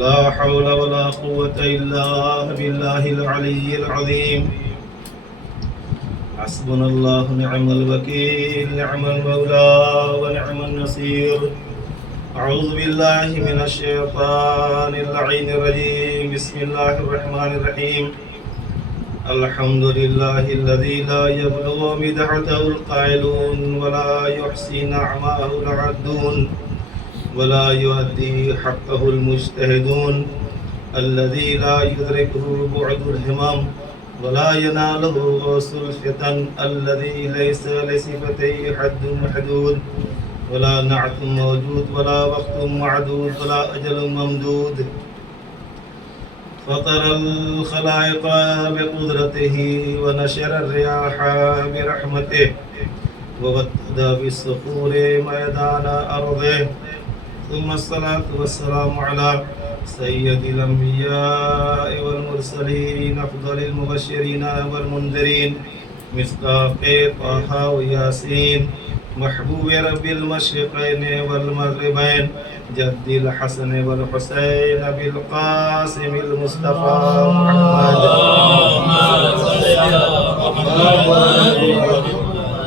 لا حول ولا قوة إلا بالله العلي العظيم. حسبنا الله نعم الوكيل، نعم المولى ونعم النصير. أعوذ بالله من الشيطان اللعين الرجيم. بسم الله الرحمن الرحيم. الحمد لله الذي لا يبلغ مدحته القائلون ولا يحصي نعمه العادون ولا يؤدي حقه المجتهدون، الذي لا يدركه بعد الهمم ولا يناله غوص الفتن، الذي ليس لصفته حد محدود ولا نعت موجود ولا وقت معدود ولا أجل ممدود. فطر الخلائق بقدرته ونشر الرياح برحمته وودى بالصخور ميدان أرضه. ثم الصلاة والسلام على سيد الأنبياء والمرسلين، أفضل المبشرين والمنذرين، مصداق طه وياسين، محبوب رب المشرقين والمغربين، جد الحسن والحسين بالقاسم المصطفى محمد،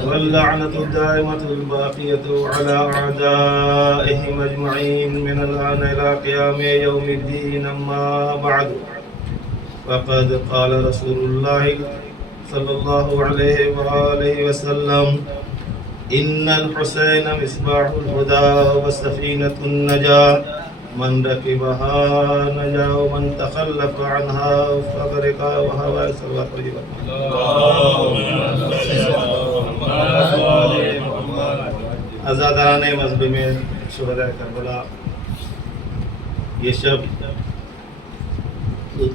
واللعنة الدائمة الباقية على أعدائهم أجمعين من الآن إلى قيام يوم الدين. أما بعد، فقد قال رسول الله صلى الله عليه وآله وسلم: إن الحسين مصباح الهدى وسفينة النجاة، من ركبها نجا ومن تخلف عنها فغرق وهوى. صلى الله عليه وسلم. آزادان مذہب میں شہداء کربلا، یہ شب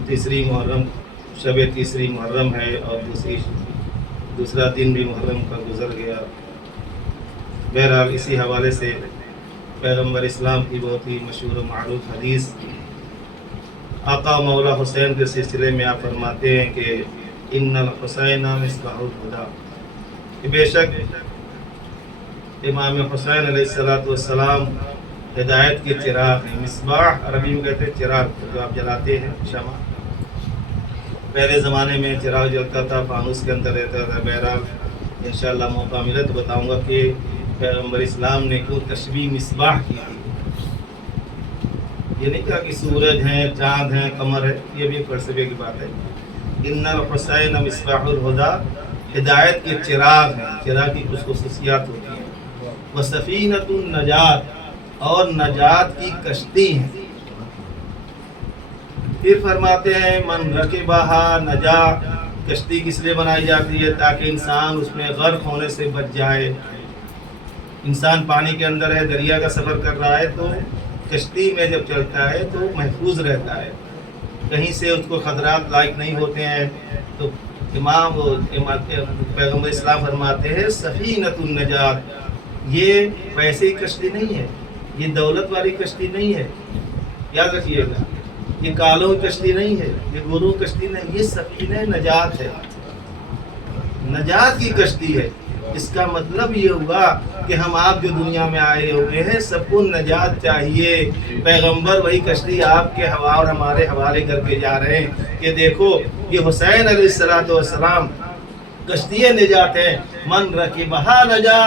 تیسری محرم، شب تیسری محرم ہے، اور دوسرا دن بھی محرم کا گزر گیا. بہرحال اسی حوالے سے پیغمبر اسلام کی بہت ہی مشہور و معروف حدیث آقا مولا حسین کے سلسلے میں آپ فرماتے ہیں کہ ان الحسین مصباح الہدی، کہ بے شک امام حسین علیہ السلام ہدایت کے چراغ ہیں. مصباح عربی میں کہتے ہیں چراغ، جو آپ جلاتے ہیں شمع. پہلے زمانے میں چراغ جلتا تھا، فانوس کے اندر رہتا تھا. بہرحال انشاءاللہ موقع ملے تو بتاؤں گا کہ پیغمبر اسلام نے کیوں تشبیہ مصباح کی. یہ نہیں کہا کہ سورج ہیں، چاند ہیں، قمر ہے، یہ بھی فلسفے کی بات ہے. ان الحسین مصباح الہدی، ہدایت کے چراغ ہیں. چراغ کی کچھ خصوصیات ہوتی ہیں. وسفینۃ النجات، اور نجات کی کشتی ہیں. پھر فرماتے ہیں من رکبہا نجا. کشتی کس لیے بنائی جاتی ہے؟ تاکہ انسان اس میں غرق ہونے سے بچ جائے. انسان پانی کے اندر ہے، دریا کا سفر کر رہا ہے، تو کشتی میں جب چلتا ہے تو محفوظ رہتا ہے، کہیں سے اس کو خطرات لاحق نہیں ہوتے ہیں. تو پیغمبر اسلام فرماتے ہیں سفینۃ النجات، یہ پیسے کی کشتی نہیں ہے، یہ دولت والی کشتی نہیں ہے، یاد رکھیے گا. یہ کالوں کی کشتی نہیں ہے، یہ گوروں کی کشتی نہیں، یہ سفینہ نجات ہے، نجات کی کشتی ہے. اس کا مطلب یہ ہوا کہ ہم آپ جو دنیا میں آئے ہوئے ہیں سب کو نجات چاہیے. پیغمبر وہی کشتی آپ کے اور ہمارے حوالے کر کے جا رہے ہیں کہ دیکھو یہ حسین علیہ السلام کشتی نجات ہے. من رکبہا نجا،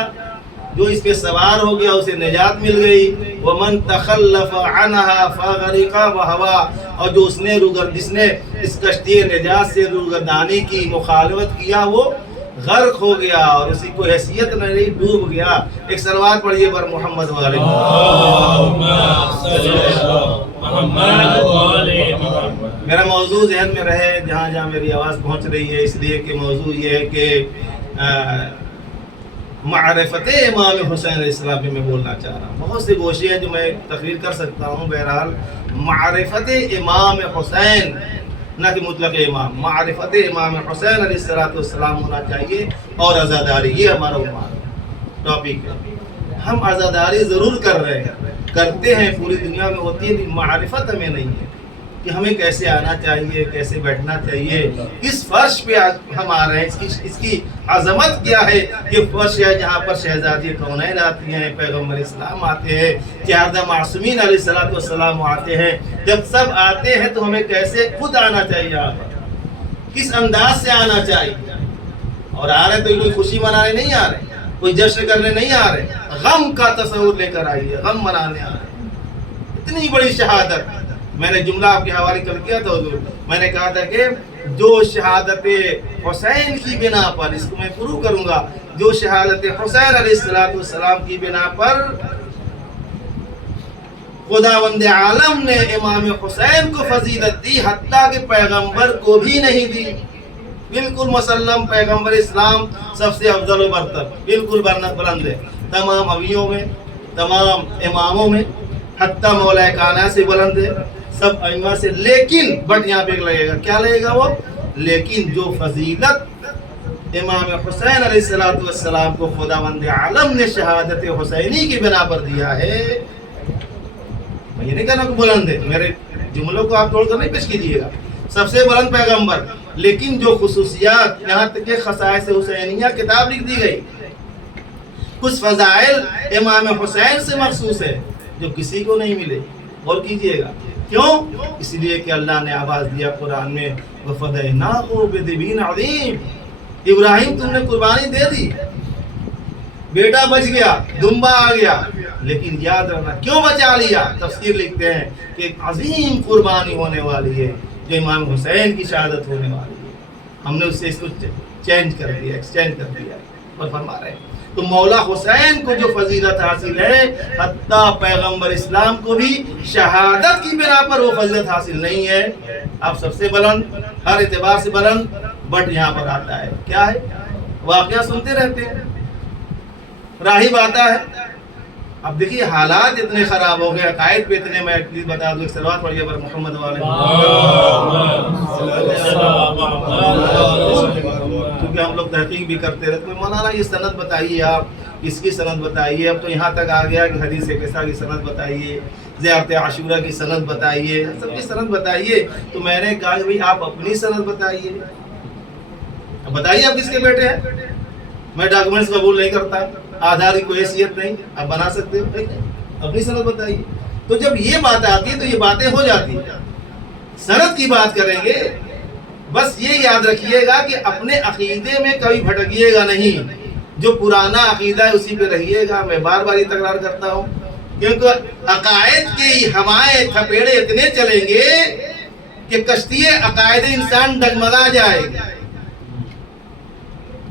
جو اس پہ سوار ہو گیا اسے نجات مل گئی. ومن تخلف عنہا فغرق وہوى، اور جو جس نے اس کشتی نجات سے روگردانی کی، مخالفت کیا، وہ غرق ہو گیا اور اسی کو حیثیت نہیں، ڈوب گیا. ایک سلوات پڑھیے پر محمد والے. میرا موضوع ذہن میں رہے جہاں جہاں میری آواز پہنچ رہی ہے، اس لیے کہ موضوع یہ ہے کہ معرفت امام حسین علیہ السلام پہ میں بولنا چاہ رہا ہوں. بہت سی گوشے ہیں جو میں تقریر کر سکتا ہوں. بہرحال معرفت امام حسین، نہ کہ مطلق امام، معرفت امام حسین علیہ السلام ہونا چاہیے. اور عزاداری، یہ ہمارا عنوان ٹاپک ہے. ہم عزاداری ضرور کر رہے ہیں، کرتے ہیں، پوری دنیا میں ہوتی ہے، معرفت ہمیں نہیں ہے. کہ ہمیں کیسے آنا چاہیے، کیسے بیٹھنا چاہیے، کس فرش پہ ہم آ رہے ہیں، اس کی عظمت کیا ہے۔ یہ فرش ہے جہاں پر شہزادی کونین آتی ہیں، پیغمبر اسلام آتے ہیں، 14 معصومین علیہ السلام آتے ہیں۔ جب سب آتے ہیں تو ہمیں کیسے خود آنا چاہیے، یہاں پر کس انداز سے آنا چاہیے۔ اور آ رہے تو کوئی خوشی منانے نہیں آ رہے، کوئی جشن کرنے نہیں آ رہے، غم کا تصور لے کر آئیے، غم منانے آ رہے۔ اتنی بڑی شہادت، میں نے جملہ آپ کے حوالے کر کیا تھا حضور، میں نے کہا تھا کہ جو شہادت حسین کی بنا پر، اس کو میں پرو کروں گا، جو شہادت حسین علیہ السلام کی بنا پر خداوند عالم نے امام حسین کو فضیلت دی، حتیٰ کہ پیغمبر کو بھی نہیں دی۔ بالکل مسلم پیغمبر اسلام سب سے افضل و برتر، بالکل بلند ہے تمام نبیوں میں، تمام اماموں میں، حتیٰ مولا کائنات سے بلند ہے، سب ائمہ سے۔ لیکن بٹ یہاں پہ ایک لگے گا، کیا لگے گا وہ؟ لیکن جو فضیلت امام حسین علیہ السلام کو خداوند عالم نے شہادت حسینی کی بنا پر دیا ہے، میں یہ نہیں کہنا کہ بلند ہے، میرے جملوں کو آپ توڑ کر نہیں پیش کیجیے گا، سب سے بلند پیغمبر، لیکن جو خصوصیات، یہاں تک کہ خصائص حسینیہ کتاب لکھ دی گئی، کچھ فضائل امام حسین سے مخصوص ہے جو کسی کو نہیں ملے۔ اور کیجئے گا کیوں؟ اس لیے کہ اللہ نے آواز دیا قرآن میں، وَفَدَيْنَاهُ بِذِبْحٍ عَظِيمٍ، ابراہیم تم نے قربانی دے دی، بیٹا بچ گیا، دمبا آ گیا، لیکن یاد رکھنا کیوں بچا لیا؟ تفسیر لکھتے ہیں کہ ایک عظیم قربانی ہونے والی ہے جو امام حسین کی شہادت ہونے والی ہے، ہم نے اس سے اس کو چینج کر دیا، ایکسچینج کر دیا، اور فرما رہے ہیں تو مولا حسین کو جو فضیلت حاصل ہے، حتیٰ پیغمبر اسلام کو بھی شہادت کی بنا پر وہ فضیلت حاصل نہیں ہے۔ آپ سب سے بلند، ہر اعتبار سے بلند، بٹ یہاں پر آتا ہے کیا ہے؟ واقعہ سنتے رہتے ہیں، راہب آتا ہے۔ اب دیکھیے حالات اتنے خراب ہو گئے، عقائد پہ اتنے، میں پلیز بتا دوں، ایک صلوات پڑھیے پر محمد والے، کیونکہ ہم لوگ تحقیق بھی کرتے رہتے ہیں، مولانا یہ سند بتائیے، آپ اس کی سند بتائیے، اب تو یہاں تک آ گیا کہ حدیث قصہ کی سند بتائیے، زیارت عاشورہ کی سند بتائیے، سب کی سند بتائیے۔ تو میں نے کہا کہ بھئی آپ اپنی سند بتائیے، بتائیے آپ کس کے بیٹے ہیں، میں ڈاکومنٹس قبول نہیں کرتا، آدھار کی کوئی حیثیت نہیں، آپ بنا سکتے ہو، اپنی سند بتائیے۔ تو جب یہ بات آتی ہے تو یہ باتیں ہو جاتی ہیں، سند کی بات کریں گے، بس یہ یاد رکھیے گا کہ اپنے عقیدے میں کبھی بھٹکیے گا نہیں، جو پرانا عقیدہ ہے اسی پہ رہیے گا۔ میں بار بار یہ تکرار کرتا ہوں کیونکہ عقائد کی ہمائے تھپیڑے اتنے چلیں گے کہ کشتی عقائد انسان ڈگمگا جائے گا۔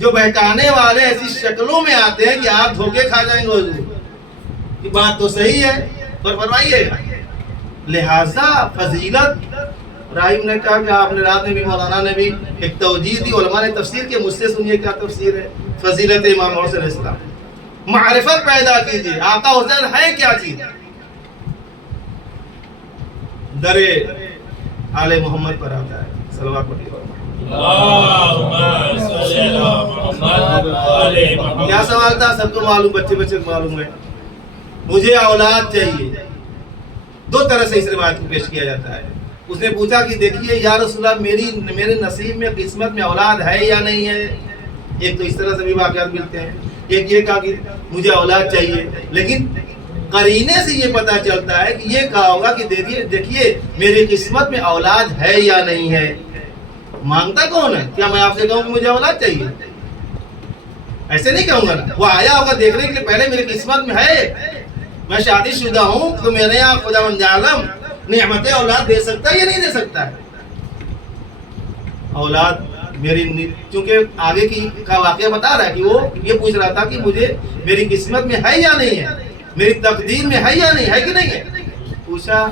جو بہکانے والے ایسی شکلوں میں آتے ہیں کہ آپ دھوکے کھا جائیں گے، حضور یہ بات تو صحیح ہے، پر فرمائیے گا۔ لہذا فضیلت، راہب نے کہا کہ آپ نے رات میں بھی، مولانا نے بھی ایک توجیہ دی، علماء نے تفسیر کی، مجھ سے سنیے کیا تفسیر ہے فضیلت امام حسین علیہ السلام۔ معرفت پیدا کیجیے، آقا حسین ہے کیا چیز؟ در آل محمد پر آتا ہے، صلوات پڑھیے۔ کیا سوال تھا؟ سب کو معلوم، بچے کو معلوم ہے۔ مجھے اولاد چاہیے، دو طرح سے اس روایت کو پیش کیا جاتا ہے۔ اس نے پوچھا کہ دیکھیے یا رسول اللہ، میرے نصیب میں، قسمت میں اولاد ہے یا نہیں ہے؟ ایک تو اس طرح سے بھی واقعات ملتے ہیں، ایک یہ کہا کہ مجھے اولاد چاہیے، لیکن قرینے سے یہ پتا چلتا ہے کہ یہ کہا ہوگا کہ دیکھیے میری قسمت میں اولاد ہے یا نہیں ہے۔ مانگتا کون ہے؟ کیا میں آپ سے کہوں کہ مجھے اولاد چاہیے؟ ایسے نہیں کہوں گا نا، وہ آیا ہوگا دیکھنے کے لیے، پہلے میری قسمت میں ہے، میں شادی شدہ ہوں، تو میرے یہاں خداوند عالم نعمت اولاد دے سکتا ہے یا نہیں دے سکتا ہے؟ اولاد میری، چونکہ آگے کا واقعہ بتا رہا ہے کہ وہ یہ پوچھ رہا تھا کہ مجھے میری قسمت میں ہے یا نہیں ہے، میری تقدیر میں ہے یا نہیں ہے، کہ نہیں ہے؟ پوچھا،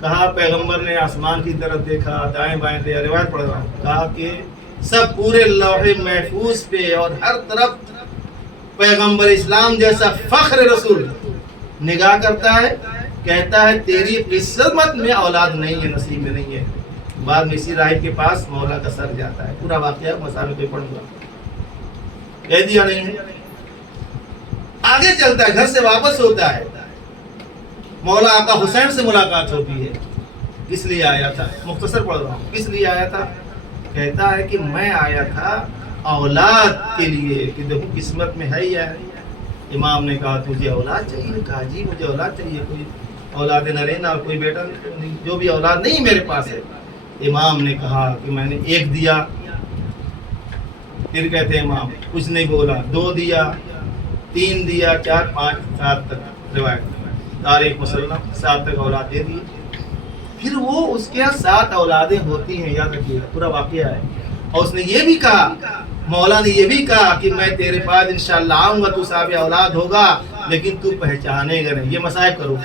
کہا پیغمبر نے آسمان کی طرف دیکھا، دائیں بائیں دیکھا، روایت پڑھ رہا ہوں، کہا کہ سب پورے لوح محفوظ پہ اور ہر طرف پیغمبر اسلام جیسا فخر رسول نگاہ کرتا ہے، کہتا ہے تیری قسمت میں اولاد نہیں ہے، نصیب میں نہیں ہے۔ بعد میں اسی راہب کے پاس مولا کا سر جاتا ہے، پورا واقعہ مسائل پہ پڑھوں گا، کہہ دیا نہیں ہے۔ آگے چلتا ہے، گھر سے واپس ہوتا ہے، مولا آقا حسین سے ملاقات ہوتی ہے، کس لیے آیا تھا؟ مختصر پڑھ رہا ہوں، کس لیے آیا تھا؟ کہتا ہے کہ میں آیا تھا اولاد کے لیے، کہ دیکھو قسمت میں ہے یا ہے۔ امام نے کہا تجھے اولاد چاہیے؟ کہا جی مجھے اولاد چاہیے، کوئی اولاد نرین اور کوئی بیٹا نہیں، جو بھی اولاد نہیں میرے پاس ہے۔ امام نے کہا کہ میں نے ایک دیا، پھر کہتے ہیں امام کچھ نہیں بولا، 2 دیا، 3 دیا، 4 5 7 تک روایت تاریخ مسلم 7 تک اولاد دے دی۔ پھر وہ اس کے 7 اولادیں ہوتی ہیں، یاد رکھیے پورا واقعہ ہے۔ اور اس نے یہ بھی کہا، مولا نے یہ بھی کہا کہ میں تیرے پاس انشاءاللہ آؤں گا، تو صاحب اولاد ہوگا لیکن تو پہچانے گا نہیں، یہ مصائب کرو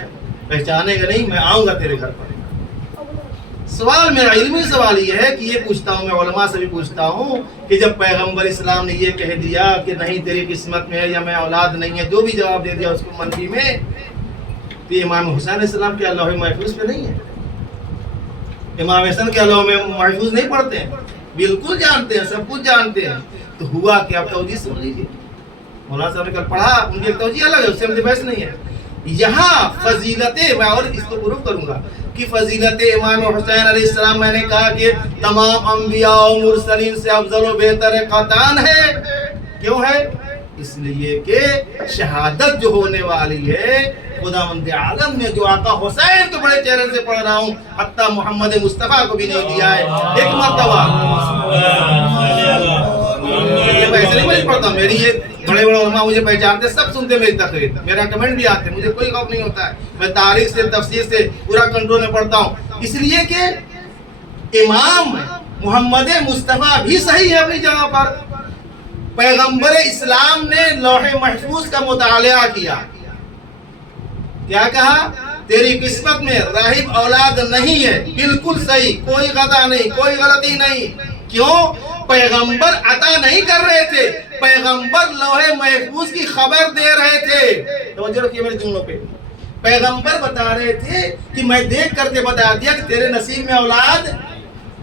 پہچانے گا نہیں، میں آؤں گا تیرے گھر پر۔ سوال میرا علمی سوال یہ ہے کہ یہ پوچھتا ہوں، میں علماء سے بھی پوچھتا ہوں کہ جب پیغمبر اسلام نے یہ کہہ دیا کہ نہیں تیری قسمت میں ہے یا میں اولاد نہیں ہے، جو بھی جواب دے دیا اس کو منفی میں، کہ امام حسین علیہ السلام کے اللہ محفوظ پہ نہیں ہے؟ امام حسن کے اللہ محفوظ نہیں پڑھتے ہیں؟ بالکل جانتے ہیں، سب کچھ جانتے ہیں۔ تو ہوا کہ آپ توجہ سن لیجیے، مولانا صاحب نے کل پڑھا، ان کی ایک توجہ الگ ہے، اس سے مجھے بحث نہیں ہے۔ یہاں فضیلتیں میں اور اس کو پروف کروں گا کہ فضیلت امام حسین علیہ السلام، میں نے کہا کہ تمام انبیاء و مرسلین سے افضل و بہتر قطعاً ہے۔ کیوں ہے؟ اس لیے کہ شہادت جو ہونے والی ہے خداوند عالم نے جو آقا حسین کے بڑے چہرے سے پڑھ رہا ہوں، حتیٰ محمد مصطفیٰ کو بھی نہیں دیا ہے ایک مرتبہ۔ میں ایسے نہیں مجھے پڑھتا، میری یہ بڑے بڑے علماء مجھے پہچانتے، سب سنتے میری تقریر، میرا کمنٹ بھی آتے، مجھے کوئی خوف نہیں ہوتا ہے، میں تاریخ سے تفسیر سے پورا کنٹرول میں پڑھتا ہوں، اس لیے کہ امام محمد مصطفیٰ بھی صحیح ہے اپنی جگہ پر۔ پیغمبر اسلام نے لوح محفوظ کا مطالعہ کیا، کیا کہا؟ تیری قسمت میں راہب اولاد نہیں ہے، بالکل صحیح، کوئی خطا نہیں، کوئی غلطی نہیں۔ کیوں؟ پیغمبر عطا نہیں کر رہے تھے، پیغمبر لوح محفوظ کی خبر دے رہے تھے۔ توجہ رکھیے میرے جملوں پہ، پیغمبر بتا رہے تھے کہ میں دیکھ کر کے بتا دیا کہ تیرے نصیب میں اولاد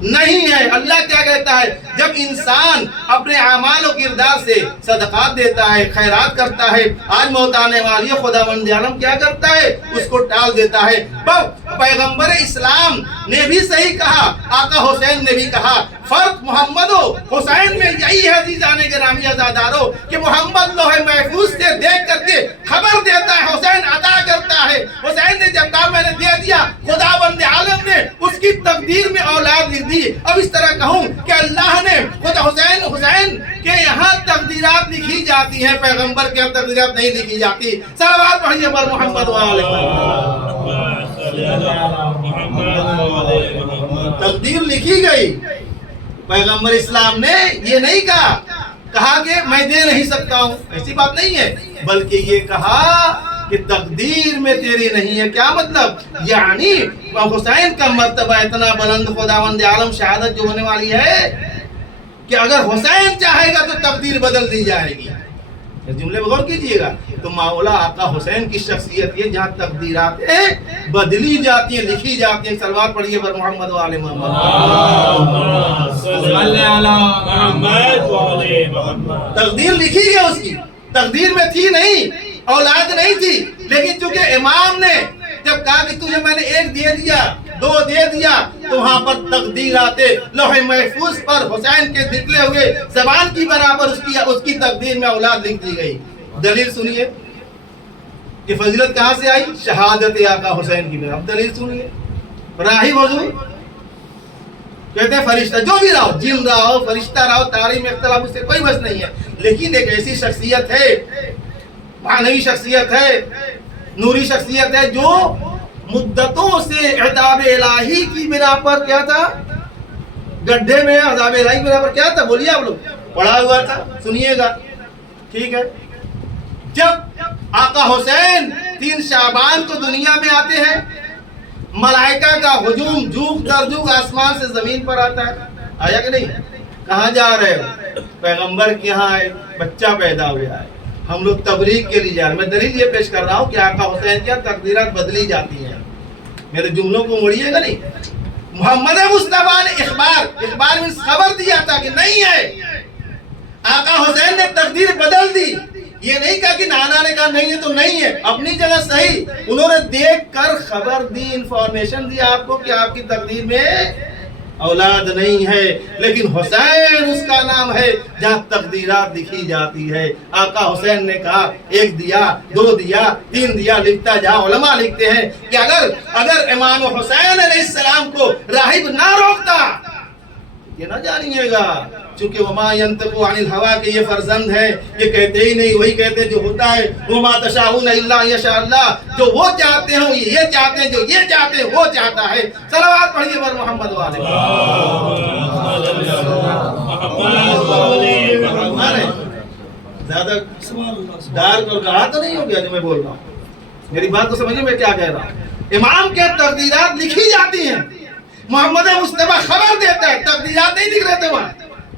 نہیں ہے۔ اللہ کیا کہتا ہے؟ جب انسان اپنے اعمال و کردار سے صدقات دیتا ہے، خیرات کرتا ہے، آج موت آنے والی ہے، خداوند عالم کیا کرتا ہے؟ اس کو ٹال دیتا ہے۔ پیغمبر اسلام نے بھی صحیح کہا، آقا حسین نے بھی کہا، فرق محمد و حسین میں یہی ہے عزیزان گرامی عزادارو کہ محمد لوح محفوظ سے دیکھ کر کے خبر دیتا ہے، حسین عطا کرتا ہے۔ حسین نے جب کہا میں نے دے دیا، خداوند عالم نے اس کی تقدیر میں اولاد لکھ دی۔ اب اس طرح کہوں کہ اللہ نے خود حسین کے یہاں تقدیرات لکھی جاتی ہیں، پیغمبر کے یہاں تقدیرات نہیں لکھی جاتی۔ صلوات پڑھیے بر محمد و آل محمد۔ تقدیر لکھی گئی، پیغمبر اسلام نے یہ نہیں کہا کہ میں دے نہیں سکتا ہوں، ایسی بات نہیں ہے، بلکہ یہ کہا کہ تقدیر میں تیری نہیں ہے۔ کیا مطلب؟ یعنی حسین کا مرتبہ اتنا بلند، خداوند عالم شہادت جو ہونے والی ہے کہ اگر حسین چاہے گا تو تقدیر بدل دی جائے گی۔ اس جملے پر غور کیجئے گا، تو مولا آقا حسین کی شخصیت یہ جہاں تقدیرات بدلی جاتی ہیں، لکھی جاتی ہیں۔ صلوات پڑھیے بر محمد و آل محمد۔ تقدیر لکھی ہے، اس کی تقدیر میں تھی نہیں، اولاد نہیں تھی، لیکن چونکہ امام نے جب کہا کہ تجھے میں نے 1 دے دیا، 2 دے دیا، تو وہاں پر تقدیرات لوح محفوظ پر حسین کے نکلے ہوئے زبان کی برابر اس کی تقدیر میں اولاد لکھ دی گئی۔ دلیل سنیے کہ فضیلت کہاں سے آئی؟ شہادت آقا حسین کی۔ اب دلیل سنیے، راہب حضور کہتے ہیں فرشتہ جو بھی رہو، جن رہو، فرشتہ رہو، تاریخ میں اختلاف، اس سے کوئی بس نہیں ہے، لیکن ایک ایسی شخصیت ہے، معنوی شخصیت ہے، نوری شخصیت ہے، جو مدتوں سے عذاب الہی کی بنا پر کیا تھا؟ گڈھے میں عذاب الہی کی بنا پر کیا تھا؟ بولیے آپ لوگ، پڑھا ہوا تھا، سنیے گا، ٹھیک ہے؟ جب آقا حسین 3 شعبان کو دنیا میں آتے ہیں، ملائکہ کا ہجوم جوگ در جوگ آسمان سے زمین پر آتا ہے، آیا کہ نہیں؟ کہاں جا رہے ہو؟ پیغمبر کے یہاں بچہ پیدا ہوا ہے، ہم لوگ تبلیغ کے لیے جا رہے ہیں۔ میں دلیل یہ پیش کر رہا ہوں کہ آقا حسین کی تقدیرات بدلی جاتی ہیں، میرے جملوں کو موڑیے گا نہیں۔ محمد مصطفیٰ نے اخبار میں خبر دیا تھا کہ نہیں ہے، آقا حسین نے تقدیر بدل دی، یہ نہیں کہا کہ نانا نے کہا نہیں ہے تو نہیں ہے، اپنی جگہ صحیح، انہوں نے دیکھ کر خبر دی، انفارمیشن دی آپ کو کہ آپ کی تقدیر میں اولاد نہیں ہے، لیکن حسین اس کا نام ہے جہاں تقدیرات لکھی جاتی ہے۔ آقا حسین نے کہا ایک دیا، دو دیا، تین دیا، لکھتا جا۔ علماء لکھتے ہیں کہ اگر امام حسین علیہ السلام کو راہب نہ روکتا، یہ نہ جانیے گا، چونکہ وما ينطق عن الهوى کہ یہ فرزند ہے، یہ کہتے ہی نہیں، وہی کہتے جو ہوتا ہے۔ وما تشاءون الا ان يشاء اللہ، جو وہ چاہتے ہیں یہ چاہتے ہیں، جو یہ چاہتے ہیں وہ چاہتا ہے۔ صلوات پڑھیے بر محمد والے زیادہ ڈارک اور گاڑا تو نہیں ہو گیا جو میں بول رہا ہوں؟ میری بات کو سمجھیں میں کیا کہہ رہا ہوں۔ امام کے تقدیرات لکھی جاتی ہیں، محمد مصطفیٰ خبر دیتا ہے، تقدیرات نہیں لکھ رہے تھے وہاں،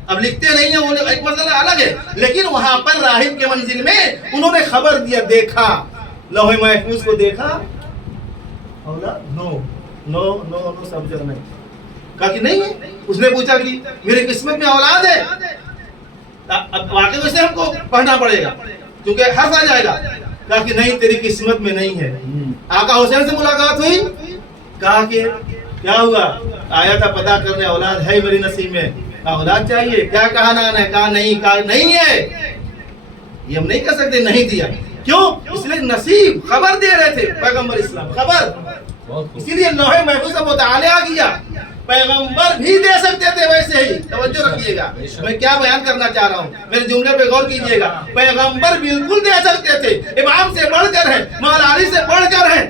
اب لکھتے نہیں ہیں، وہ ایک مسئلہ الگ ہے، لیکن وہاں پر راہب کے منزل میں انہوں نے خبر دیا، دیکھا، لوح محفوظ کو دیکھا، اولاد نو نو نو نو سمجھا نہیں، کہا کہ نہیں ہے۔ اس نے پوچھا کہ میری قسمت میں اولاد ہے، اب واقعی ویسے ہم کو پڑھنا پڑے گا کیونکہ حرف آ جائے گا، کہا کہ نہیں تیری قسمت میں نہیں ہے۔ آقا حسین سے ملاقات ہوئی، کہا کہ کیا ہوا؟ آیا تھا پتہ کرنے، اولاد ہے میری نصیب میں، اولاد چاہیے، کیا کہا نانا ہے؟ کہا نہیں ہے، یہ ہم نہیں کہہ سکتے نہیں دیا، کیوں؟ اس لیے نصیب خبر دے رہے تھے پیغمبر اسلام، خبر، اسی لیے لوح محفوظ کا مطالعہ کیا۔ پیغمبر بھی دے سکتے تھے ویسے ہی، توجہ رکھیے گا میں کیا بیان کرنا چاہ رہا ہوں، میرے جملے پہ غور کیجیے گا۔ پیغمبر بالکل دے سکتے تھے، امام سے بڑھ کر ہے، مولا علی سے بڑھ کر ہے،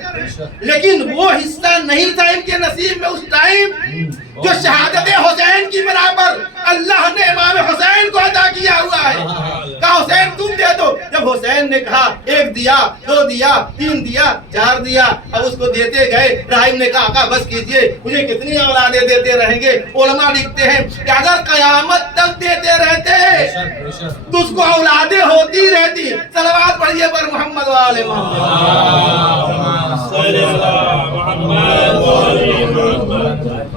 لیکن وہ حصہ نہیں تھا ان کے نصیب میں اس ٹائم جو شہادت حسین کی بنا پر اللہ نے امام حسین کو عطا کیا ہوا ہے۔ کہا حسین تم دے دو، جب حسین نے کہا ایک دیا، دو دیا، تین دیا، چار دیا، اب اس کو دیتے گئے، راہب نے کہا آقا بس کیجئے، مجھے کتنی اولادیں دیتے رہیں گے؟ علماء لکھتے ہیں کہ اگر قیامت تک دیتے رہتے تو اس کو اولادیں ہوتی رہتی۔ صلوات پڑھیے پر محمد وآل محمد۔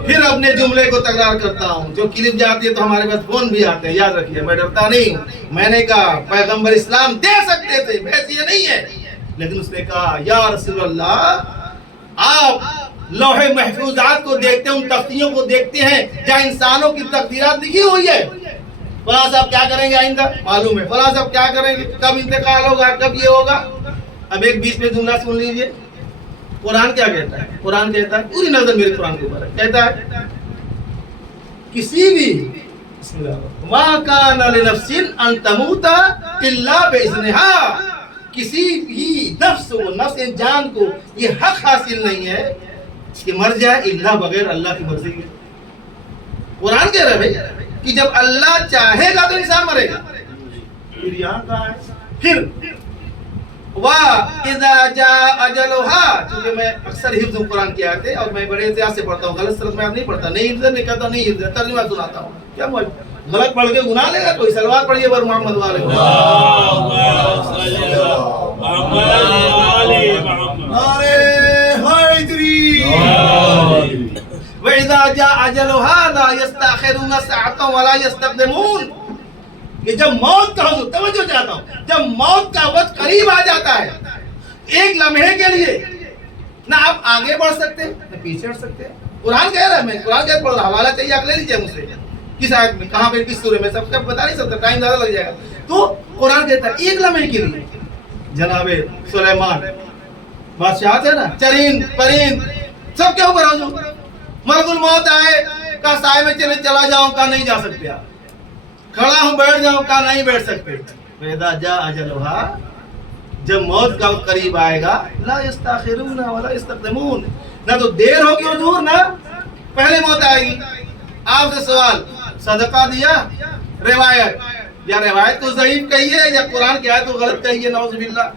پھر اپنے جملے کو تکرار کرتا ہوں، جو کلپ جاتی ہے تو ہمارے پاس فون بھی آتے ہیں، یاد رکھیے میں ڈرتا نہیں ہوں۔ میں نے کہا پیغمبر اسلام دے سکتے تھے، بحث یہ نہیں ہے، لیکن اس نے کہا یا رسول اللہ آپ لوح محفوظات کو دیکھتے ہیں، ان تختیوں کو دیکھتے ہیں جہاں انسانوں کی تقدیرات لکھی ہوئی ہے۔ فلاں صاحب کیا کریں گے آئندہ معلوم ہے، فلاں صاحب کیا کریں گے، کب انتقال ہوگا، کب یہ ہوگا۔ اب ایک بیچ میں جملہ سن لیجئے، قرآن کیا کہتا ہے؟ قرآن کہتا ہے، پوری نظر میرے قرآن کے اوپر ہے، کہتا ہے کسی بھی مَا كَانَ لِنَفْسٍ أَن تَمُوتَ إِلَّا بِإِذْنِهَا، کسی بھی نفس کو، نفس جان کو یہ حق حاصل نہیں ہے کہ مر جائے الا بغیر اللہ کی مرضی کے۔ قرآن کہہ رہا ہے کہ جب اللہ چاہے گا تو انسان مرے گا۔ پھر یہاں کہا ہے پھر وَإِذَا جَاءَ أَجَلُهَا، چونکہ میں اکثر حفظ قرآن کی آیتیں اور میں بڑے احتیاط سے پڑھتا ہوں، غلط طرح میں آپ نہیں پڑھتا، نہیں حفظ نہیں کہتا، نہیں حفظ ترجمہ سناتا ہوں، کیا غلط پڑھ کے گناہ لے گا کوئی؟ صلوات پڑھیے بر محمد والے نعرہ حیدری۔ وَإِذَا جَاءَ أَجَلُهَا لَا يَسْتَأْخِرُونَ سَاعَةً وَلَا يَسْتَقْدِمُونَ، کہ جب موت کا حضور، توجہ چاہتا ہوں، جب موت کا وقت قریب آ جاتا ہے، ایک لمحے کے لیے نہ آپ آگے بڑھ سکتے نہ پیچھے ہٹ سکتے۔ قرآن کہہ رہا ہے، میں قرآن کہہ پڑھ رہا، حوالہ چاہیے آپ لے لیجیے مجھ سے، کس آیت میں، کہاں پہ، کس سورے میں، سب کا بتا نہیں سکتا، ٹائم زیادہ لگ جائے گا۔ تو قرآن کہتا ہے ایک لمحے کے لیے جناب سلیمان بادشاہ تھے نا، چرین پرین سب کے اوپر حضور، ملک الموت آئے، کہا سائے میں چلا جاؤں، کہا نہیں جا سکتے آپ، کھڑا ہوں بیٹھ جاؤں، کہا نہیں بیٹھ سکتے۔ وَإِذَا جَاءَ أَجَلُهَا، جب موت کا قریب آئے گا، لا يستاخرون ولا يستقدمون، نہ تو دیر ہوگی حضور نہ پہلے موت آئے گی۔ آپ سے سوال، صدقہ دیا؟ روایت، یا روایت تو ضعیف کہی ہے یا قرآن کی آیت تو غلط کہی ہے، نعوذ باللہ۔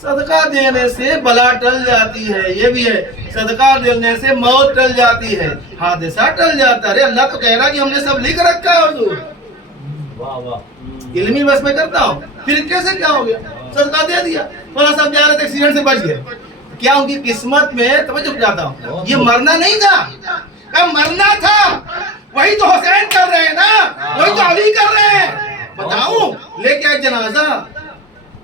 صدقہ دینے سے بلا ٹل جاتی ہے، یہ بھی ہے، صدقہ دینے سے موت ٹل جاتی ہے، حادثہ ٹل جاتا ہے۔ اللہ تو کہہ رہا کہ ہم نے سب لکھ رکھا ہے حضور، علمی بس میں کرتا ہوں، پھر کیسے کیا ہو گیا؟ صدقہ دے دیا، فلاں صاحب جا رہے تھے ایکسیڈنٹ سے بچ گئے، کیا ان کی قسمت میں؟ توجہ جاتا ہوں، یہ مرنا نہیں تھا، مرنا تھا، وہی تو حسین کر رہے ہیں نا، وہی تو علی کر رہے ہیں۔ بتاؤں لے کے آئے جنازہ،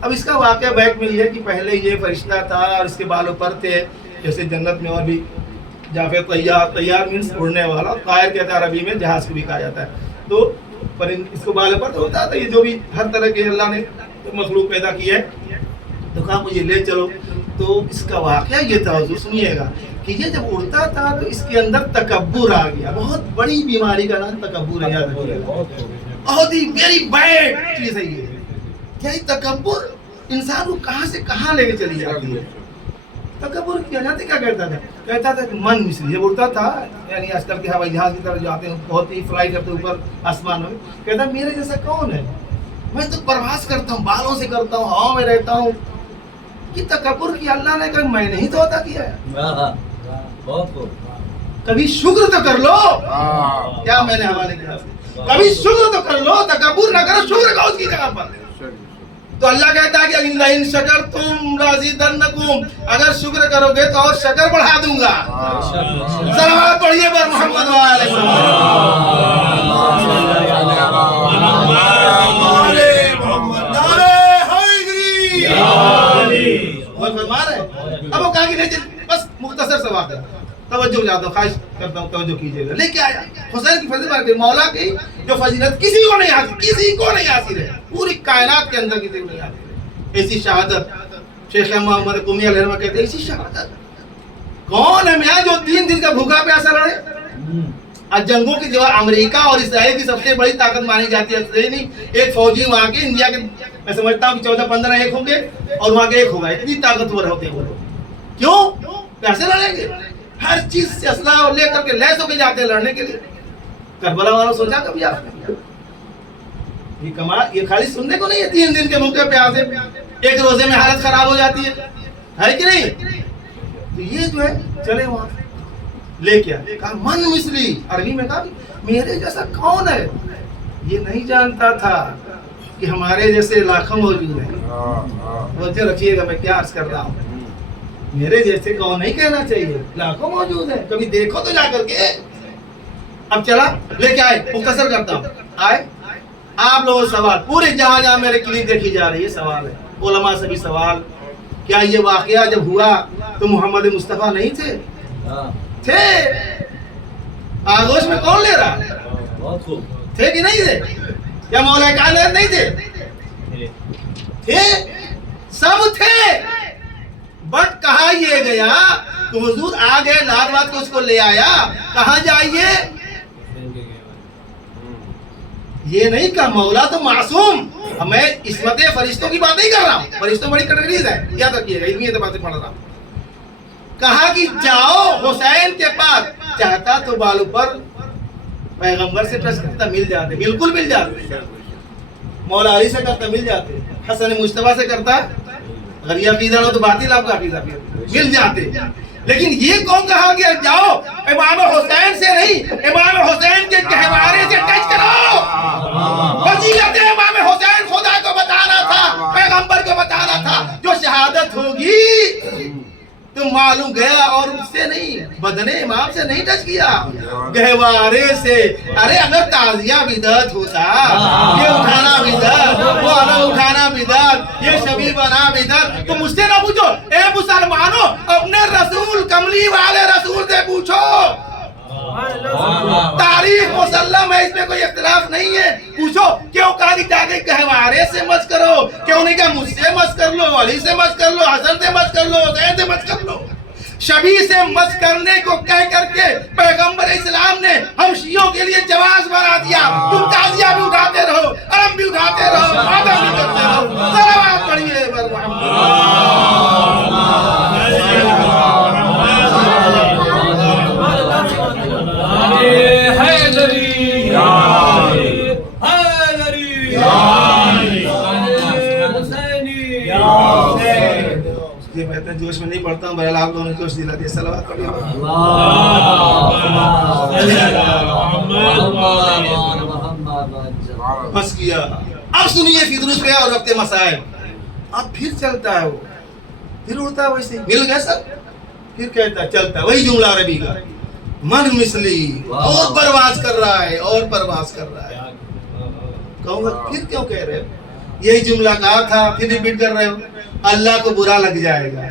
اب اس کا واقعہ بیک میں یہ ہے کہ پہلے یہ فرشتہ تھا اور اس کے بالوں پر تھے، جیسے جنت میں اور بھی جعفر طیار، طیار مینس اڑنے والا، طائر کہتا ہے عربی میں، جہاز کو بھی کہا جاتا ہے. تو پر اس کو بالوں پر ہوتا تھا. یہ جو بھی ہر طرح کے اللہ نے مخلوق پیدا کی ہے، تو کہا مجھے لے چلو. تو اس کا واقعہ یہ تھا، حضور سنیے گا، کہ یہ جب اڑتا تھا تو اس کے اندر تکبر آ گیا. بہت بڑی بیماری کا نام تکبر ہے، یاد رکھیے گا، بہت ہی ویری بیڈ چیز ہے یہ. کیا تکبر انسان کو کہاں سے کہاں لے کے چلی جاتی ہے. تکبر کیا جاتا کیا کہتا تھا؟ کہتا تھا کہ من مثلی. جب اڑتا تھا، یعنی آج کل کے ہوائی جہاز کی طرف جاتے ہیں، بہت ہی فلائی کرتے اوپر آسمان میں، کہتا میرے جیسا کون ہے، میں تو پرواز کرتا ہوں، بالوں سے کرتا ہوں، ہوا میں رہتا ہوں. کہ تکبر کی اللہ نے کہا میں نہیں تو ہوتا کیا ہے. کبھی شکر تو کر لو. کیا میں نے حوالے کیا، کبھی شکر تو کر لو، تکبر نہ کرو، شکر کرو اس کی جگہ پر. تو اللہ کہتا ہے کہ ان شکرتم لازیدنکم، اگر شکر کرو گے تو اور شکر بڑھا دوں گا. صلوات پڑھیے بر محمد وعلیہ اب وہ کہا کہ بس مختصر سا واقعہ، توجہ جاتا ہوں، خواہش کرتا ہوں توجہ کیجیے گا. لے کے آیا حسین کی فضیلت، مولا کی جو فضیلت کسی کو نہیں حاصل، کسی کو نہیں حاصل ہے، پوری کائنات کے اندر کسی کو نہیں حاصل ہے. ایسی شہادت شیخ محمد قمی علیہ الرحمہ کہتے ہیں، ایسی شہادت کون ہے میاں جو 3 دن کا بھوکا پیاسا لڑے. آج جنگوں کی جو امریکہ اور اسرائیل کی سب سے بڑی طاقت مانی جاتی ہے، نہیں ایک فوجی وہاں کے انڈیا کے، میں سمجھتا ہوں کہ 14-15 ایک ہوں گے اور وہاں کے ایک ہوگا. اتنی طاقتور ہوتے ہیں وہ لوگ. کیوں؟ پیسے لڑیں گے، ہر چیز سے اسلحہ لے کر کے لیس ہو کے جاتے ہیں لڑنے کے لیے. کربلا والوں سوچا کبھی آپ نے؟ یہ کمال یہ خالی سننے کو نہیں ہے. 3 دن کے بھوکے پیاسے، ایک روزے میں حالت خراب ہو جاتی ہے کہ نہیں. تو یہ جو ہے چلے وہاں لے کے آئے، کہا من مثلی، عربی میں کہا میرے جیسا کون ہے. یہ نہیں جانتا تھا کہ ہمارے جیسے لاکھوں موجود ہیں. توجہ رکھیے گا میں کیا عرض کر رہا ہوں. میرے جیسے کون نہیں کہنا چاہیے، لاکھوں موجود ہیں، کبھی دیکھو تو جا کر کے. اب چلا لے کے آئے، مختصر کرتا ہوں. آئے آپ لوگوں سوال، پورے جہاں جہاں میرے کلپ دیکھی جا رہی ہے سوال ہے، علماء سے بھی سوال. کیا یہ واقعہ جب ہوا تو محمد مصطفیٰ نہیں تھے؟ تھے. آغوش میں کون لے رہا تھے کہ نہیں تھے؟ کیا مولا کائنات نہیں تھے؟ تھے، سب تھے. بٹ کہا یہ گیا تو حضور آ گئے، لاد بات کو اس کو لے آیا. کہاں جائیے؟ یہ نہیں کہا مولا تو معصوم. میں عصمت فرشتوں کی بات نہیں کر رہا ہوں، فرشتوں بڑی کیٹیگریز ہے، یاد رکھیے گا، علمی اعتبار سے پڑھ رہا ہوں. کہا کہ جاؤ حسین کے پاس. چاہتا تو بالوں پر پیغمبر سے ٹچ کرتا، مل جاتے، بالکل مل جاتے. مولا علی سے کرتا مل جاتے، حسن مجتبیٰ سے کرتا، اگر یہ عقیدہ ہو تو باطل آپ کا عقیدہ مل جاتے. لیکن یہ کون کہا گیا جاؤ امام حسین سے نہیں، امام حسین کے گہوارے سے ٹچ کرو. فضیلت امام حسین خدا کو بتانا تھا، پیغمبر کو بتانا تھا. جو شہادت ہوگی تو معلوم گیا، اور اس سے نہیں، بدن امام سے نہیں ٹچ کیا، گہوارے سے. ارے اگر تعزیہ بدعت ہوتا، یہ اٹھانا بدعت، وہ اٹھانا بدعت، یہ شبی بنا بدعت، تو مجھ سے نہ پوچھو. اے مسلمانوں، اپنے رسول کملی والے رسول سے پوچھو. تاریخ مسلم ہے، اس میں کوئی اختلاف نہیں ہے. پوچھو کیوں کہا کہ جا کے گہوارے سے مس کرو، کیوں نہیں کہا مجھ سے مس کر لو، علی سے مس کر لو، حسن سے مس کر لو، حسین سے مس کر لو. شبی سے مس کرنے کو کہہ کر کے پیغمبر اسلام نے ہم شیعوں کے لیے جواز بنا دیا. تم تعزیہ بھی اٹھاتے رہو، علم بھی اٹھاتے رہو، ماتم بھی کرتے رہو. صلوات پڑھیے بر میں جوش میں نہیں پڑھتا ہوں، بہرحال آپ لوگوں نے جوش دلا دیا. صلوات پڑھیے. بس کیا. اب سنیے فطرت پہ اور ربط مسائل. اب پھر چلتا ہے وہ، پھر اڑتا ہے ویسے، مل گیا سب، پھر کہتا ہے چلتا ہے وہی جملہ عربی کا، من مثلی، اور پرواز کر رہا ہے، اور پرواز کر رہا ہے. کہوں گا پھر کیوں کہہ رہے ہیں؟ یہی جملہ کہا تھا، پھر ریپیٹ کر رہے ہو. اللہ کو برا لگ جائے گا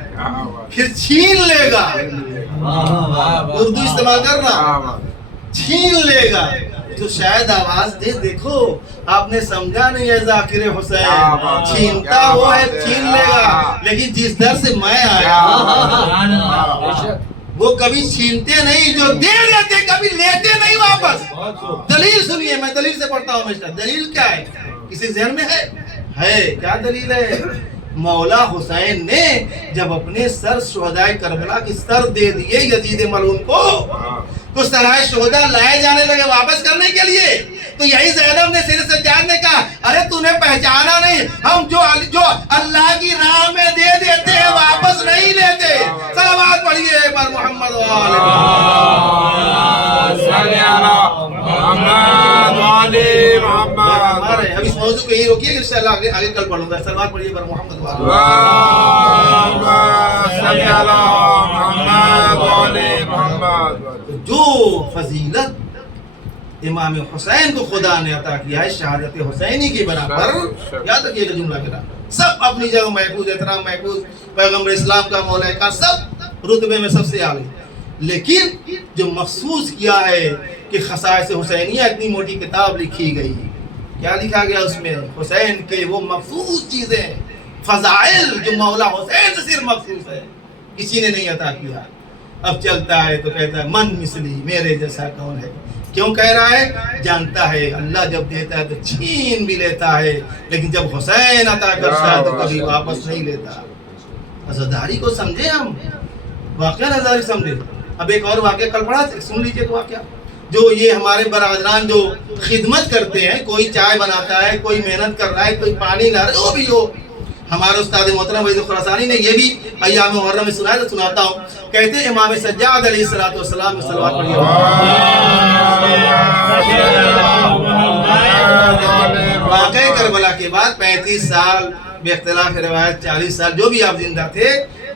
پھر چھین لے گا. اردو استعمال کرنا، چھین لے گا. تو شاید آواز دے، دیکھو آپ نے سمجھا نہیں ہے ذاکر حسین، چھینتا وہ ہے چھین لے گا، لیکن جس در سے میں آیا وہ کبھی چھینتے نہیں، جو دے دیتے کبھی لیتے نہیں واپس. دلیل سنیے، میں دلیل سے پڑھتا ہوں ہمیشہ. دلیل کیا ہے؟ کسی ذہن میں ہے کیا دلیل ہے؟ مولا حسین نے جب اپنے سر شہدائے کربلا کی سر دے دیے یزید ملعون کو، تو سرائے شہداء لائے جانے لگے واپس کرنے کے لیے. تو یہی زینب نے سر سجاد نے کہا ارے تو نے پہچانا نہیں، ہم جو اللہ کی راہ میں دے دیتے ہیں واپس نہیں لیتے. صلوات پڑھیے پر محمد اب اس موضوع کو یہی روکیے کہ انشاءاللہ آگے کل پڑھوں گا. صلوات پڑھیے پر محمد جو فضیلت امام حسین کو خدا نے عطا کیا ہے شہادت حسینی کے برابر، یاد رکھیے گا جملہ میرا، سب اپنی جگہ محفوظ، احترام محفوظ، پیغمبر اسلام کا مولا کا سب رتبے میں سب سے اعلی. لیکن جو مخصوص کیا ہے کہ خصائص حسینیہ اتنی موٹی کتاب لکھی گئی، کیا لکھا گیا اس میں؟ حسین کے وہ مخصوص چیزیں، فضائل جو مولا حسین سے صرف مخصوص ہے، کسی نے نہیں عطا کیا. اب چلتا ہے تو کہتا ہے من مثلی، میرے جیسا کون ہے. کیوں کہہ رہا ہے؟ جانتا ہے اللہ جب دیتا ہے تو چھین بھی لیتا ہے، لیکن جب حسین عطا کرتا ہے تو کبھی واپس نہیں لیتا. عزاداری کو سمجھے، ہم واقعہ عزاداری سمجھے. اب ایک اور واقعہ کل پڑھا، سن لیجئے کہ واقعہ جو یہ ہمارے برادران جو خدمت کرتے ہیں، کوئی چائے بناتا ہے، کوئی محنت کر رہا ہے، کوئی پانی لا رہا ہے، وہ بھی ہو. ہمارے استاد محترم وحید خراسانی نے یہ بھی ایام محرم میں سنایا، تو سناتا ہوں. کہتے ہیں امام سجاد علیہ السلام میں صلوات پڑھیے. واقعہ کربلا کے بعد 35 سال بے اختلاف روایت 40 سال جو بھی آپ زندہ تھے،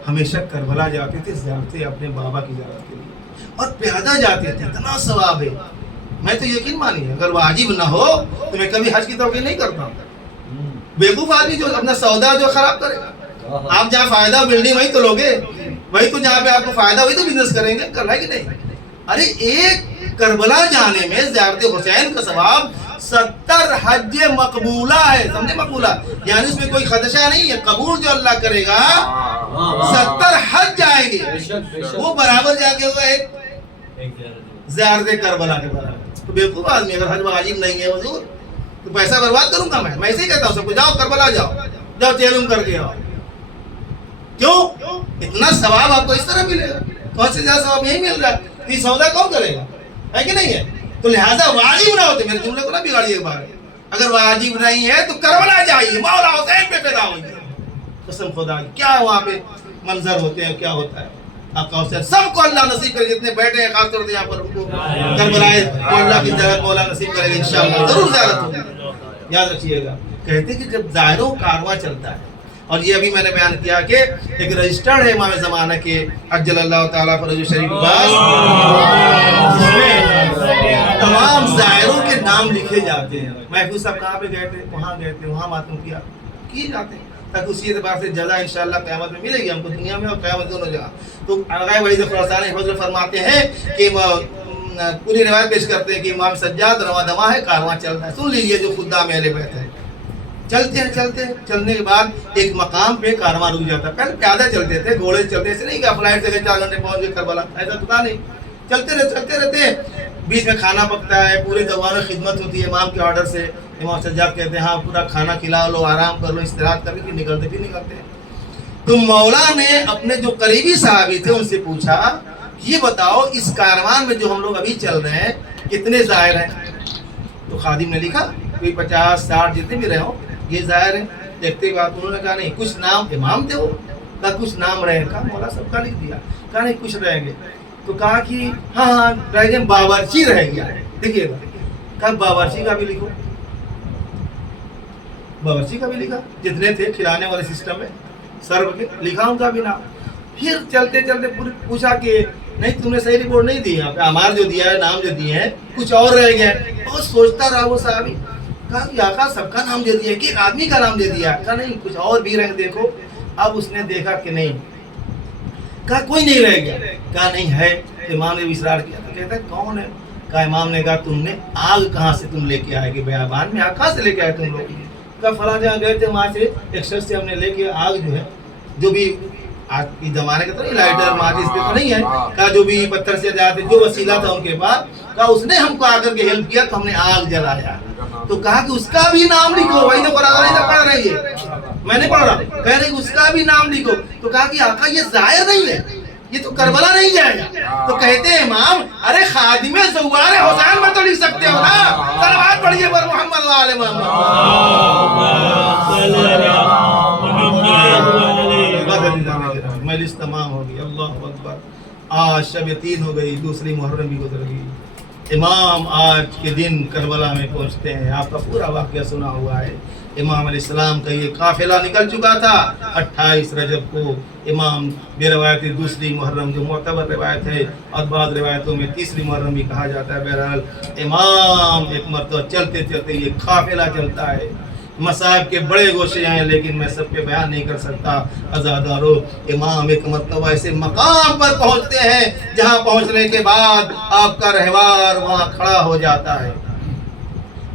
ہمیشہ کربلا جاتے تھے زیارت اپنے بابا کی زیارت کے لیے، اور پیادہ جاتے تھے. اتنا ثواب ہے، میں تو یقین مانیے اگر واجب نہ ہو تو میں کبھی حج کی توقع نہیں کرتا ہوں. بیوقوف آدمی جو اپنا سودا جو خراب کرے گا، آپ جہاں فائدہ ملنی وہی تو لوگے، وہی تو جہاں پہ آپ کو فائدہ وہی تو بزنس کریں گے، کر رہا ہے کہ نہیں؟ ارے ایک کربلا جانے میں زیارت حسین کا ثواب 70 حج مقبولہ ہے. سمجھے؟ مقبولہ یعنی اس میں کوئی خدشہ نہیں ہے، قبول جو اللہ کرے گا 70 حج جائیں گے، وہ برابر جا کے ہوا ایک زیارت کربلا کے برابر. تو بیوقوف آدمی اگر حج واجب نہیں ہے حضور تو پیسہ برباد کروں گا. میں ایسے ہی کہتا ہوں سب کو، جاؤ کربلا جاؤ چیلم کر کے آؤ. کیوں؟ اتنا ثواب آپ کو اس طرح ملے گا، بہت سے زیادہ ثواب یہی مل رہا ہے. یہ سودا کون کرے گا؟ ہے کہ نہیں ہے؟ تو لہٰذا واجب نہ ہوتے، میرے جملے کو نہ بگاڑیے بار. اگر واجب نہیں ہے تو کربلا جائیے، مولا حسین پہ پیدا ہوئیے. قسم خدا کی کیا وہاں پہ منظر ہوتے ہیں، کیا ہوتا ہے. آقا حسین سب کو اللہ نصیب کرے، جتنے بیٹھے ہیں خاص طور سے یہاں پر ان کو کربلائے اللہ کی زیارت مولا نصیب کرے گا انشاءاللہ، ضرور زیارت ہوگی. یاد رکھیے گا. کہتے کہ جب زائروں کارواں چلتا ہے، اور یہ ابھی میں نے بیان کیا کہ ایک رجسٹرڈ ہے امام زمانہ کے عجل اللہ تعالیٰ فرج شریف باز، جس میں تمام زائروں کے نام لکھے جاتے ہیں. محفوظ صاحب کہاں پہ گئے تھے؟ وہاں گئے تھے، وہاں ماتم کیے جاتے ہیں، تاکہ اسی اعتبار سے جزا انشاءاللہ قیامت میں ملے گی ہم کو، دنیا میں اور قیامت دونوں جگہ. تو آغا وحید خراسانی حضرت فرماتے ہیں کہ پوری روایت پیش کرتے ہیں کہ امام سجاد رواں دواں ہے، کارواں چل رہا ہے. سن لیجیے جو خدام اہل بیت ہے. چلتے ہیں چلنے کے بعد ایک مقام پہ کارواں رک جاتا ہے. پہلے پیادہ چلتے تھے، گھوڑے چلتے، ایسے نہیں کہ فلائٹ سے 4 گھنٹے پہنچ گئے کربلا، ایسا پتا نہیں. چلتے رہتے بیچ میں کھانا پکتا ہے، پورے دوانوں خدمت ہوتی ہے امام کے آرڈر سے. امام سجاد کہتے ہیں ہاں پورا کھانا کھلا لو، آرام کر لو، استراحت کر لو، پھر نکلتے. تو مولا نے اپنے جو قریبی صحابی تھے ان سے پوچھا یہ بتاؤ اس کاروان میں جو ہم لوگ ابھی چل رہے ہیں کتنے زائر ہیں؟ تو خادم نے لکھا کوئی 50-60 جتنے بھی رہے ہوں یہ زائر ہیں. دیکھتے بات انہوں نے کہا نہیں کچھ نام امام تھے، وہ کہا کچھ نام رہے. کہا مولا سب کا لکھ دیا. کہا نہیں کچھ رہیں گے. تو کہا کہ ہاں رہ گئے، باورچی رہ گیا ہے. دیکھیے گا. کہا باورچی کا بھی لکھو. باورچی کا بھی لکھا، جتنے تھے کھلانے والے سسٹم میں سرو کے لکھا ان کا بھی نام. پھر چلتے پوچھا کہ نہیں تم نے صحیح رپورٹ نہیں دی، یہاں پہ ہمارا جو دیا ہے نام جو دیے ہیں کچھ اور رہ گیا ہے. بہت سوچتا رہا وہ صحابی. کہا کہ آقا سب کا نام دے دیا کہ ایک آدمی کا نام دے دیا؟ کہا نہیں کچھ اور بھی رنگ دیکھو. اب اس نے دیکھا کہ نہیں. کہا کوئی نہیں رہ گیا. کہا نہیں ہے. امام نے اصرار کیا تھا. کہتا ہے کون ہے؟ کہا امام نے کہا تم نے آگ کہاں سے تم لے کے آئے کہ بیابان میں آگ کہاں سے لے کے آئے تم لوگ؟ کہا فلاں جہاں گئے تھے وہاں سے ایک شخص سے ہم نے لے کے آگ جو ہے جو بھی آج کی زمانے کا تو نہیں لائٹر ماچس پہ تو نہیں ہے. کہا جو بھی پتھر سے جاتے جو وسیلہ تھا ان کے پاس کہا اس نے ہم کو آ کر کے ہیلپ کیا تو ہم نے آگ جلایا. تو کہا کہ اس کا بھی نام لکھو. وہی تو قرآن میں پڑھ رہی ہے میں نے پڑھ رہا کہہ رہے اس کا بھی نام لکھو. تو کہا کہ آقا یہ ظاہر نہیں ہے یہ تو کربلا نہیں جائے گا. تو کہتے ہیں امام ارے خادم زوار حسین میں تو لکھ سکتے ہو نا. صلوات پڑھیے پر محمد و آل محمد. مجلس تمام ہوگی. اللہ اکبر. آج شب یتین ہو گئی. دوسری محرم بھی گزر گئی. امام آج کے دن کربلا میں پہنچتے ہیں. آپ کا پورا واقعہ سنا ہوا ہے. امام علیہ السلام کا یہ قافلہ نکل چکا تھا 28 رجب کو. امام بے روایت دوسری محرم جو معتبر روایت ہے اور بعض روایتوں میں تیسری محرم بھی کہا جاتا ہے. بہرحال امام ایک مرتبہ چلتے چلتے یہ قافلہ چلتا ہے. مصائب کے بڑے گوشے ہیں لیکن میں سب پہ بیان نہیں کر سکتا. عزادارو امام ایک مرتبہ ایسے مقام پر پہنچتے ہیں جہاں پہنچنے کے بعد آپ کا رہوار وہاں کھڑا ہو جاتا ہے.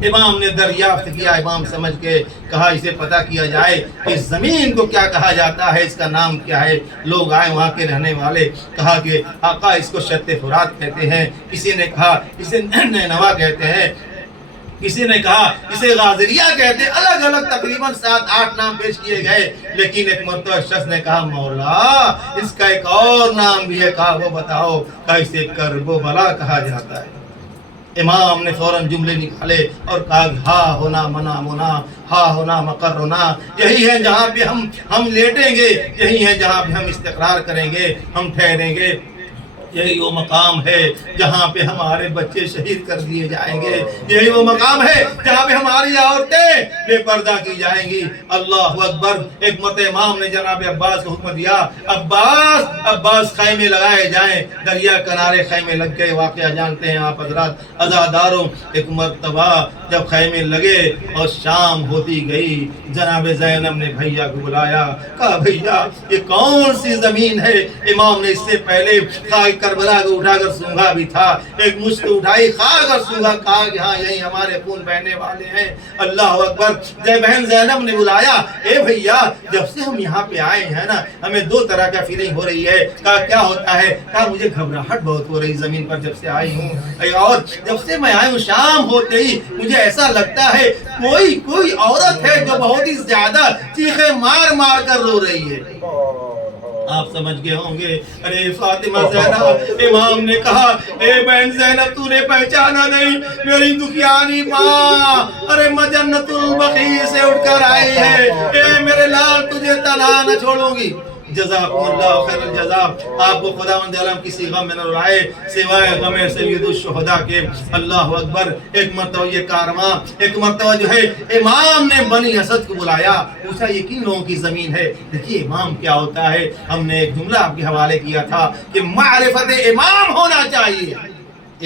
امام نے دریافت کیا. امام سمجھ کے کہا اسے پتہ کیا جائے کہ اس زمین کو کیا کہا جاتا ہے, اس کا نام کیا ہے. لوگ آئے وہاں کے رہنے والے. کہا کہ آقا اس کو شط فرات کہتے ہیں. کسی نے کہا اسے نینوا کہتے ہیں. کسی نے کہا اسے غازریہ کہتے. الگ الگ تقریباً 7-8 نام پیش کیے گئے. لیکن ایک مرتبہ شخص نے کہا مولا اس کا ایک اور نام بھی ہے. کہا وہ بتاؤ. کہا اسے کرب و بلا کہا جاتا ہے. امام نے فوراً جملے نکالے اور کہا ہا ہونا منا منا ہا ہونا مقر ہونا. یہی ہے جہاں پہ ہم لیٹیں گے. یہی ہے جہاں پہ ہم استقرار کریں گے, ہم ٹھہریں گے. یہی وہ مقام ہے جہاں پہ ہمارے بچے شہید کر دیے جائیں گے. یہی وہ مقام ہے جہاں پہ ہماری عورتیں بے پردہ کی جائیں گی. اللہ اکبر. ایک مرتبہ امام نے جناب عباس کو حکم دیا عباس خیمے لگائے جائیں. دریا کنارے خیمے لگ گئے. واقعہ جانتے ہیں آپ حضرات. عزاداروں ایک مرتبہ جب خیمے لگے اور شام ہوتی گئی جناب زینب نے بھیا کو بلایا. کہا بھیا یہ کون سی زمین ہے؟ امام نے اس سے پہلے کربلا کو اٹھا کر سونگا بھی تھا. ایک مشت اٹھائی خاک اور سونگا. کہا کہ ہاں یہی ہمارے خون بہنے والے ہیں. اللہ اکبر. جب بہن زینب نے بلایا اے بھیا جب سے ہم یہاں پہ آئے ہیں نا ہمیں 2 طرح کا فیلنگ ہو رہی ہے. کہا کیا ہوتا ہے؟ کہا مجھے گھبراہٹ بہت ہو رہی زمین پر جب سے آئی ہوں, اور جب سے میں آئی ہوں شام ہوتے ہی مجھے ایسا لگتا ہے کوئی عورت ہے جو بہت ہی زیادہ چیخیں مار مار کر رو رہی ہے. آپ سمجھ گئے ہوں گے. ارے فاطمہ زینب. امام نے کہا اے بہن زینب تو نے پہچانا نہیں میری دکھیانی ماں. ارے میں جنت البقیع سے اٹھ کر آئی ہے. اے میرے لال تجھے تنہا نہ چھوڑوں گی. جزاکم اللہ خیر الجزا. آپ کو خداوند عالم کسی غم میں نہ رائے سوائے غم سید الشہداء کے. اللہ اکبر. ایک مرتبہ یہ کارواں ایک مرتبہ جو ہے امام نے بنی اسد کو بلایا. پوچھا یہ کن لوگوں کی زمین ہے؟ دیکھیے امام کیا ہوتا ہے. ہم نے ایک جملہ آپ کے حوالے کیا تھا کہ معرفت امام ہونا چاہیے.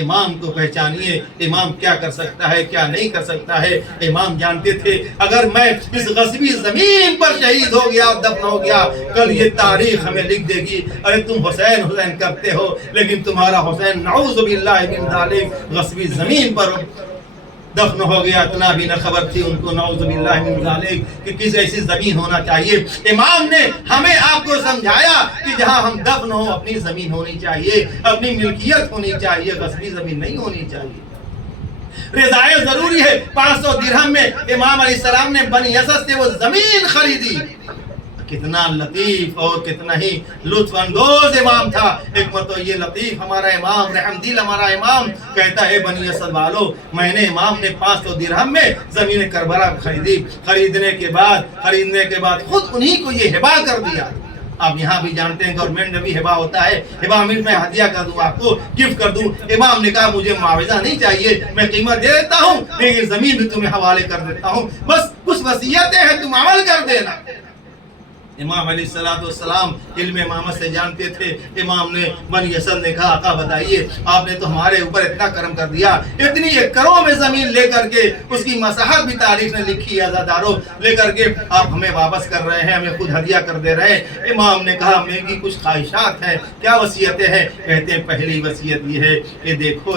امام کو پہچانیے. امام کیا کر سکتا ہے کیا نہیں کر سکتا ہے. امام جانتے تھے اگر میں اس غصبی زمین پر شہید ہو گیا دفن ہو گیا کل یہ تاریخ ہمیں لکھ دے گی ارے تم حسین کرتے ہو لیکن تمہارا حسین نعوذ باللہ من ذالک غصبی زمین پر دفن ہو گیا. اتنا بھی نہ خبر تھی ان کو نعوذ باللہ من ذالک کہ کس ایسی زمین ہونا چاہیے. امام نے ہمیں آپ کو سمجھایا کہ جہاں ہم دفن ہو اپنی زمین ہونی چاہیے, اپنی ملکیت ہونی چاہیے, غصبی زمین نہیں ہونی چاہیے. رضائے ضروری ہے. 500 درہم میں امام علیہ السلام نے بنی اسد سے وہ زمین خریدی. کتنا لطیف اور کتنا ہی لطف اندوز امام تھا. ایک مرتبہ یہ لطیف ہمارا امام رحم دل ہمارا امام کہتا ہے بنی اسد والو میں نے امام نے 500 درہم میں زمین کربلا خریدی. خریدنے کے بعد خود انہی کو یہ ہبا کر دیا. آپ یہاں بھی جانتے ہیں گورنمنٹ میں بھی ہبا ہوتا ہے. ہبا میں ہدیہ کر دوں آپ کو گفٹ کر دوں. امام نے کہا مجھے معاوضہ نہیں چاہیے میں قیمت دے دیتا ہوں لیکن زمین بھی تمہیں حوالے کر دیتا ہوں. بس کچھ وصیتیں ہیں تم عمل کر دینا. امام علیہ السلام علم امامت سے جانتے تھے. امام نے بنی اسد نے کہا آقا بتائیے آپ نے تو ہمارے اوپر اتنا کرم کر دیا, اتنی ایکڑوں میں زمین لے کر کے اس کی مساحت بھی تاریخ نے لکھی ہے, عزاداروں لے کر کے آپ ہمیں واپس کر رہے ہیں, ہمیں خود ہدیہ کر دے رہے ہیں. امام نے کہا میری کچھ خواہشات ہیں, کیا وصیتیں ہیں؟ کہتے ہیں پہلی وصیت یہ ہے کہ دیکھو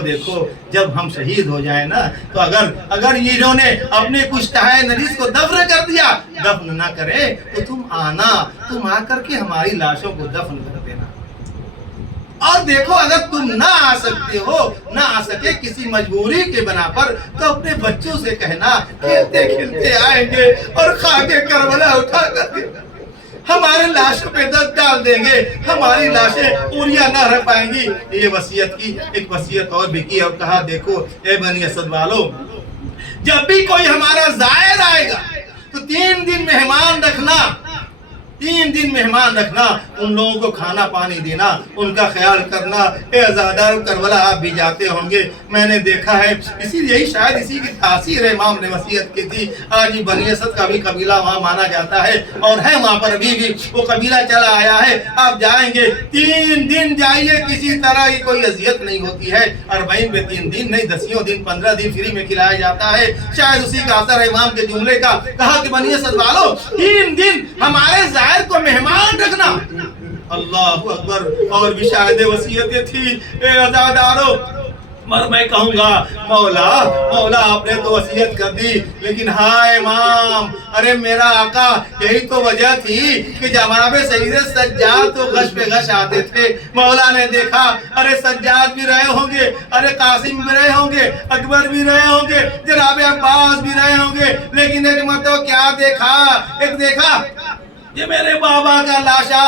جب ہم شہید ہو جائیں نا تو اگر انہوں نے اپنے کچھ تہائے نریس کو دفن کر دیا, دفن نہ کرے تو تم آ کر کے ہماری لاشوں کو دفن کر دینا. اور دیکھو اگر تم نہ آ سکتے ہو, نہ آ سکے کسی مجبوری کے بنا پر, تو اپنے بچوں سے کہنا کھیلتے کھیلتے آئیں گے اور خاک کربلا اٹھا کر کے ہمارے لاشوں پہ دست ڈال دیں گے, ہماری لاشیں پوریاں نہ رہ پائیں گی. یہ وصیت کی. ایک وصیت اور بھی کی اور کہا دیکھو اے بنی اسد والو, جب بھی کوئی ہمارا زائر آئے گا تو 3 دن مہمان رکھنا, 3 دن مہمان رکھنا, ان لوگوں کو کھانا پانی دینا, ان کا خیال کرنا. اے عزادار کربلا آپ بھی جاتے ہوں گے, میں نے دیکھا ہے, اسی لیے شاید اسی کی تاثیر ہے امام نے وصیت کی تھی. آج بھی بنی اسد کا بھی قبیلہ وہاں مانا جاتا ہے اور ہے وہاں پر ابھی بھی وہ قبیلہ چلا آیا ہے. آپ جائیں گے 3 دن جائیے, کسی طرح کی کوئی اذیت نہیں ہوتی ہے. 40 میں 3 دن نہیں, 10 دن 15 دن فری میں کھلایا جاتا ہے. شاید اسی کا اثر ہے امام کے جملے کا. کہا کہ بنی اسد والو 3 دن ہمارے کو مہمان رکھنا. اللہ اکبر. اور بھی شاید وصیتیں تھی. اے عزادارو, میں کہوں گا مولا آپ نے تو وصیت کر دی, لیکن ہاں امام, ارے میرا آقا یہی تو وجہ تھی کہ جناب سید سجاد تو غش پہ غش آتے تھے. مولا نے دیکھا ارے سجاد بھی رہے ہوں گے, ارے قاسم بھی رہے ہوں گے, اکبر بھی رہے ہوں گے, جناب عباس بھی رہے ہوں گے, لیکن ایک مطلب کیا دیکھا یہ میرے بابا کا لاشا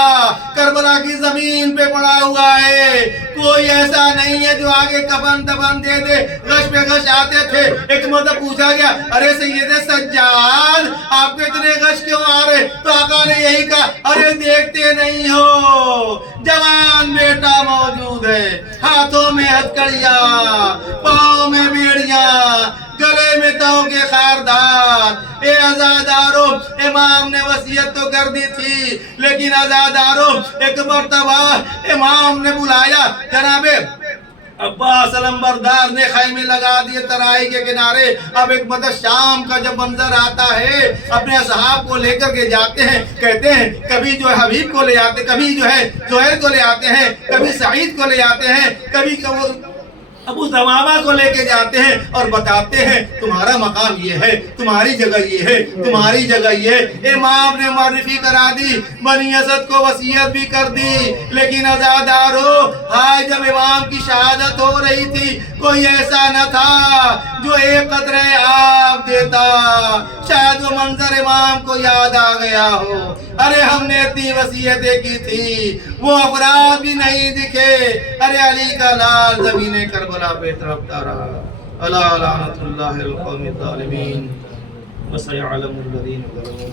کربلا کی زمین پہ پڑا ہوا ہے. کوئی ایسا نہیں ہے جو آگے کفن دفن دے دے. غش پہ غش آتے تھے. ایک مطلب پوچھا گیا ارے سید سجاد آپ کے اتنے غش کیوں آ رہے؟ تو آقا نے یہی کہا ارے دیکھتے نہیں ہو جوان بیٹا موجود ہے, ہاتھوں میں ہتھکڑیاں, پاؤں میں بیڑیاں, گلے میں تو کے خاردار. اے عزادارو, امام نے وصیت تو کر دی تھی, لیکن عزادارو ایک مرتبہ امام نے بلایا. جناب عباس علمبردار نے خیمے لگا دیے ترائی کے کنارے. اب ایک مدد شام کا جب منظر آتا ہے, اپنے اصحاب کو لے کر کے جاتے ہیں, کہتے ہیں کبھی جو ہے حبیب کو لے آتے, کبھی جو ہے زہیر کو لے آتے ہیں, کبھی سعید کو لے آتے ہیں, کبھی ابو ثمامہ کو لے کے جاتے ہیں اور بتاتے ہیں تمہارا مقام یہ ہے, تمہاری جگہ یہ ہے, تمہاری جگہ یہ ہے. امام نے معرفی کرا دی, بنی اسد کو وصیت بھی کر دی, لیکن عزادارو ہائے جب امام کی شہادت ہو رہی تھی کوئی ایسا نہ تھا جو ایک قطرے آب دیتا. شاید وہ منظر امام کو یاد آ گیا ہو, ارے ہم نے اتنی وصیتیں کی تھی, وہ افراد بھی نہیں دکھے. ارے علی کا لال زمین کربلا پہ تڑپتا رہا. الا لعنت اللہ القوم الظالمین وسيعلم الذين ظلموا